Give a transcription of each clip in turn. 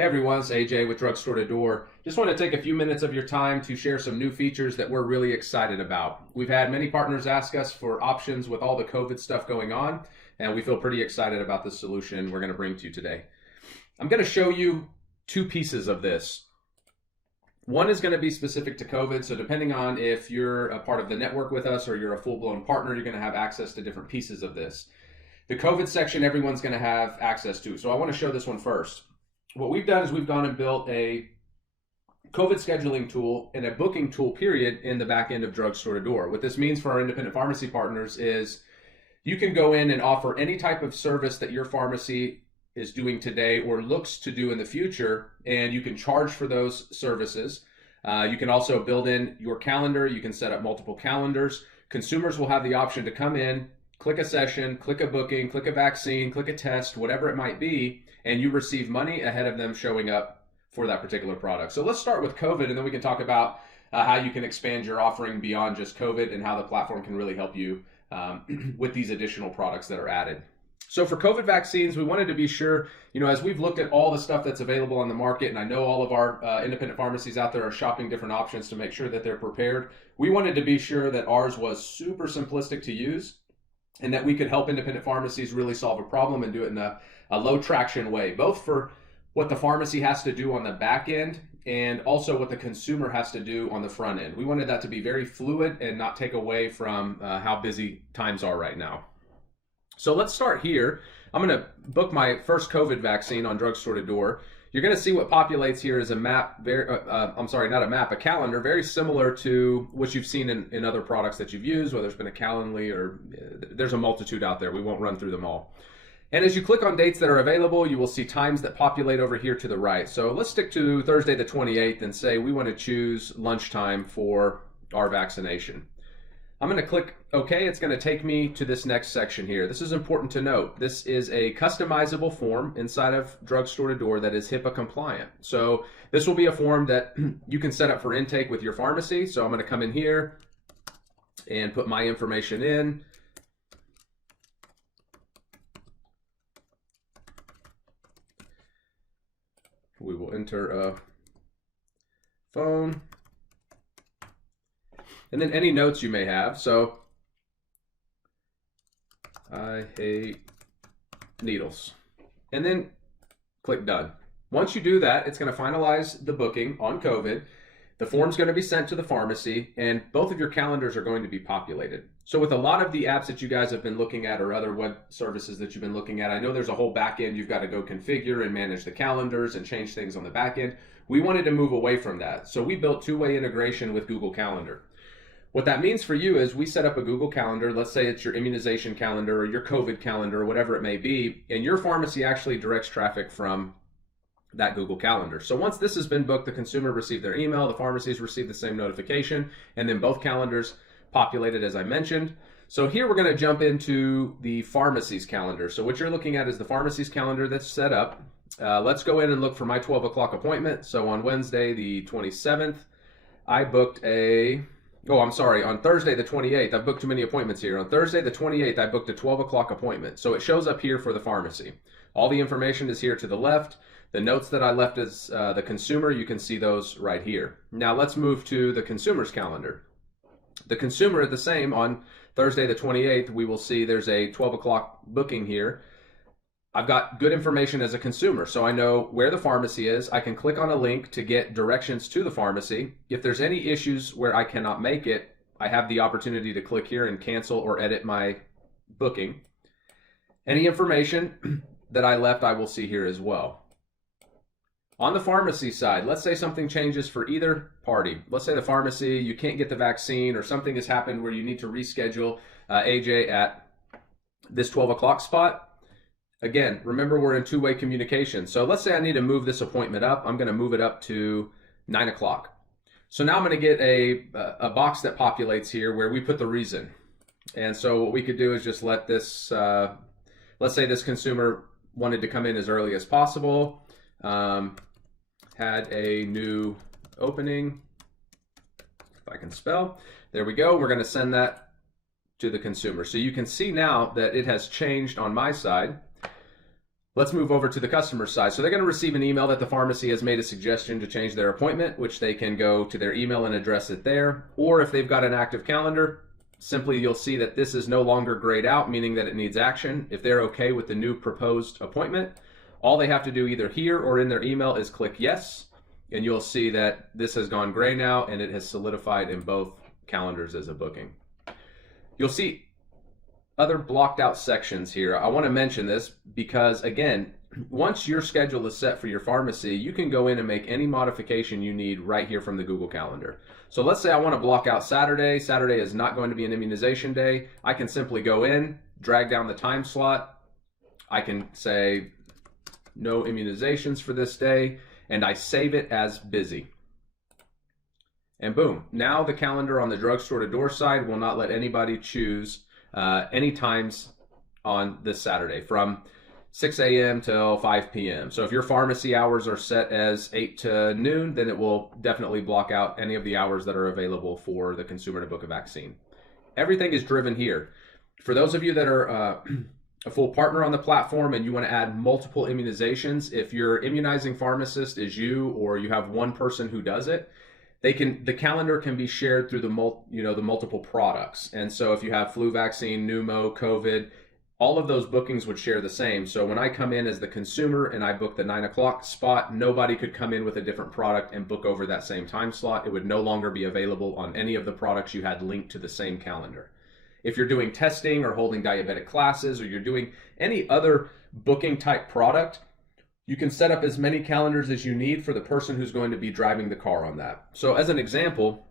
Hey everyone, it's AJ with Drugstore2door. Just want to take a few minutes of your time to share some new features that we're really excited about. We've had many partners ask us for options with all the COVID stuff going on, and we feel pretty excited about the solution we're going to bring to you today. I'm going to show you two pieces of this. One is going to be specific to COVID, so depending on if you're a part of the network with us or you're a full-blown partner, you're going to have access to different pieces of this. The COVID section, everyone's going to have access to, so I want to show this one first. What we've done is we've gone and built a COVID scheduling tool and a booking tool, period, in the back end of Drugstore2door. What this means for our independent pharmacy partners is you can go in and offer any type of service that your pharmacy is doing today or looks to do in the future, and you can charge for those services. You can also build in your calendar. You can set up multiple calendars. Consumers will have the option to come in, click a session, click a booking, click a vaccine, click a test, whatever it might be, and you receive money ahead of them showing up for that particular product. So let's start with COVID, and then we can talk about how you can expand your offering beyond just COVID and how the platform can really help you with these additional products that are added. So for COVID vaccines, we wanted to be sure, as we've looked at all the stuff that's available on the market, and I know all of our independent pharmacies out there are shopping different options to make sure that they're prepared, we wanted to be sure that ours was super simplistic to use and that we could help independent pharmacies really solve a problem and do it in a low traction way, both for what the pharmacy has to do on the back end and also what the consumer has to do on the front end. We wanted that to be very fluid and not take away from how busy times are right now. So let's start here. I'm going to book my first COVID vaccine on Drugstore2door. You're going to see what populates here is a map, a calendar, very similar to what you've seen in other products that you've used, whether it's been a Calendly or there's a multitude out there. We won't run through them all. And as you click on dates that are available, you will see times that populate over here to the right. So let's stick to Thursday the 28th and say we want to choose lunchtime for our vaccination. I'm going to click OK. It's going to take me to this next section here. This is important to note. This is a customizable form inside of Drugstore2door that is HIPAA compliant. So this will be a form that you can set up for intake with your pharmacy. So I'm going to come in here and put my information in. We will enter a phone. And then any notes you may have. So, I hate needles. And then click done. Once you do that, it's going to finalize the booking on COVID. The form's going to be sent to the pharmacy, and both of your calendars are going to be populated. So with a lot of the apps that you guys have been looking at or other web services that you've been looking at, I know there's a whole back end you've got to go configure and manage the calendars and change things on the back end. We wanted to move away from that. So we built two-way integration with Google Calendar. What that means for you is we set up a Google Calendar. Let's say it's your immunization calendar or your COVID calendar or whatever it may be, and your pharmacy actually directs traffic from that Google Calendar. So once this has been booked, the consumer received their email, the pharmacies received the same notification, and then both calendars populated as I mentioned. So here we're going to jump into the pharmacy's calendar. So what you're looking at is the pharmacy's calendar that's set up. Let's go in and look for my 12 o'clock appointment. So on Wednesday the 27th, I booked on Thursday the 28th, I've booked too many appointments here. On Thursday the 28th, I booked a 12 o'clock appointment. So it shows up here for the pharmacy. All the information is here to the left. The notes that I left as the consumer, you can see those right here. Now let's move to the consumer's calendar. The consumer, the same, on Thursday the 28th, we will see there's a 12 o'clock booking here. I've got good information as a consumer, so I know where the pharmacy is. I can click on a link to get directions to the pharmacy. If there's any issues where I cannot make it, I have the opportunity to click here and cancel or edit my booking. Any information that I left, I will see here as well. On the pharmacy side, let's say something changes for either party. Let's say the pharmacy, you can't get the vaccine or something has happened where you need to reschedule AJ at this 12 o'clock spot. Again, remember we're in two-way communication. So let's say I need to move this appointment up. I'm going to move it up to 9 o'clock. So now I'm going to get a box that populates here where we put the reason. And so what we could do is just let this, let's say this consumer wanted to come in as early as possible. Had a new opening, if I can spell. There we go. We're going to send that to the consumer. So you can see now that it has changed on my side. Let's move over to the customer side. So they're going to receive an email that the pharmacy has made a suggestion to change their appointment, which they can go to their email and address it there. Or if they've got an active calendar, simply you'll see that this is no longer grayed out, meaning that it needs action. If they're okay with the new proposed appointment, all they have to do either here or in their email is click yes, and you'll see that this has gone gray now and it has solidified in both calendars as a booking. You'll see other blocked out sections here. I want to mention this because, again, once your schedule is set for your pharmacy, you can go in and make any modification you need right here from the Google Calendar. So let's say I want to block out Saturday. Saturday is not going to be an immunization day. I can simply go in, drag down the time slot. I can say no immunizations for this day, and I save it as busy. And boom, now the calendar on the drugstore to door side will not let anybody choose any times on this Saturday from 6 a.m. till 5 p.m. So if your pharmacy hours are set as 8 to noon, then it will definitely block out any of the hours that are available for the consumer to book a vaccine. Everything is driven here. For those of you that are a full partner on the platform and you want to add multiple immunizations, if your immunizing pharmacist is you or you have one person who does it, the calendar can be shared through the multiple products. And so if you have flu vaccine, pneumo, COVID, all of those bookings would share the same. So when I come in as the consumer and I book the 9 o'clock spot, nobody could come in with a different product and book over that same time slot. It would no longer be available on any of the products you had linked to the same calendar. If you're doing testing or holding diabetic classes or you're doing any other booking type product, you can set up as many calendars as you need for the person who's going to be driving the car on that. So as an example,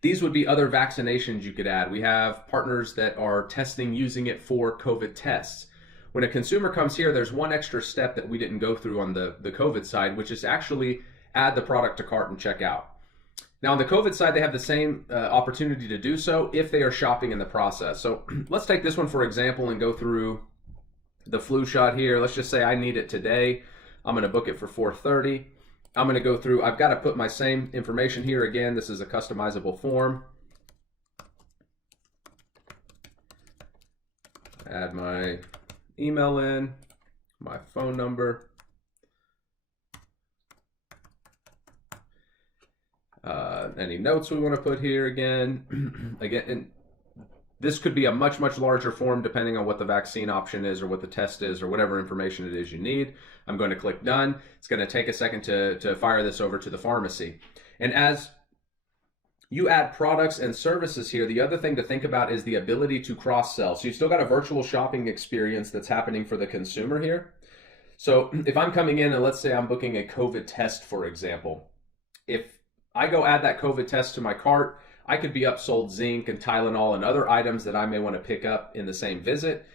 these would be other vaccinations you could add. We have partners that are testing using it for COVID tests. When a consumer comes here, there's one extra step that we didn't go through on the COVID side, which is actually add the product to cart and check out. Now on the COVID side, they have the same opportunity to do so if they are shopping in the process. So let's take this one for example and go through the flu shot here. Let's just say I need it today. I'm going to book it for 4:30. I'm going to go through, I've got to put my same information here again. This is a customizable form. Add my email in, my phone number, any notes we want to put here again. And this could be a much, much larger form depending on what the vaccine option is or what the test is or whatever information it is you need. I'm going to click done. It's going to take a second to fire this over to the pharmacy. And as you add products and services here, the other thing to think about is the ability to cross-sell. So you've still got a virtual shopping experience that's happening for the consumer here. So if I'm coming in and let's say I'm booking a COVID test, for example, if I go add that COVID test to my cart, I could be upsold zinc and Tylenol and other items that I may want to pick up in the same visit.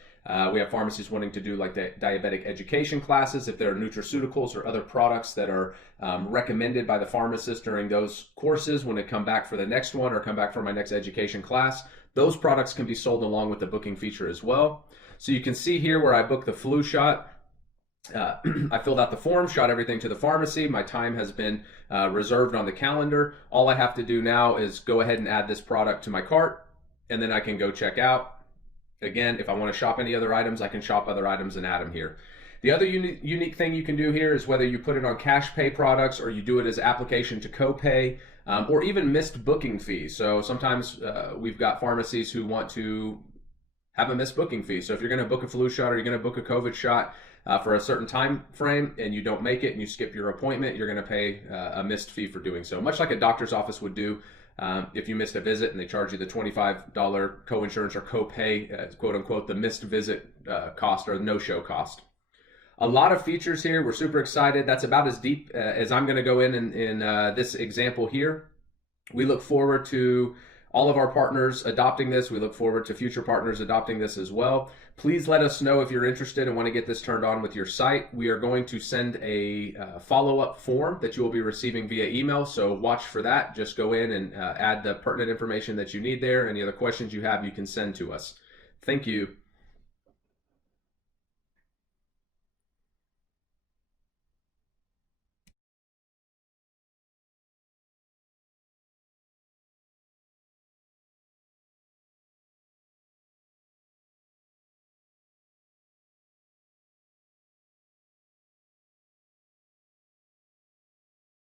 We have pharmacies wanting to do like the diabetic education classes if there are nutraceuticals or other products that are recommended by the pharmacist during those courses when they come back for the next one or come back for my next education class. Those products can be sold along with the booking feature as well. So you can see here where I booked the flu shot. I filled out the form, shot everything to the pharmacy. My time has been reserved on the calendar. All I have to do now is go ahead and add this product to my cart, and then I can go check out. Again, if I want to shop any other items, I can shop other items and add them here. The other unique thing you can do here is whether you put it on cash pay products or you do it as application to copay or even missed booking fees. So sometimes we've got pharmacies who want to have a missed booking fee. So if you're going to book a flu shot or you're going to book a COVID shot, for a certain time frame and you don't make it and you skip your appointment, you're going to pay a missed fee for doing so, much like a doctor's office would do if you missed a visit and they charge you the $25 coinsurance or copay, quote unquote, the missed visit cost or no-show cost. A lot of features here. We're super excited. That's about as deep as I'm going to go in this example here. We look forward to all of our partners adopting this. We look forward to future partners adopting this as well. Please let us know if you're interested and want to get this turned on with your site. We are going to send a follow-up form that you will be receiving via email, so watch for that. Just go in and add the pertinent information that you need there. Any other questions you have, you can send to us. Thank you.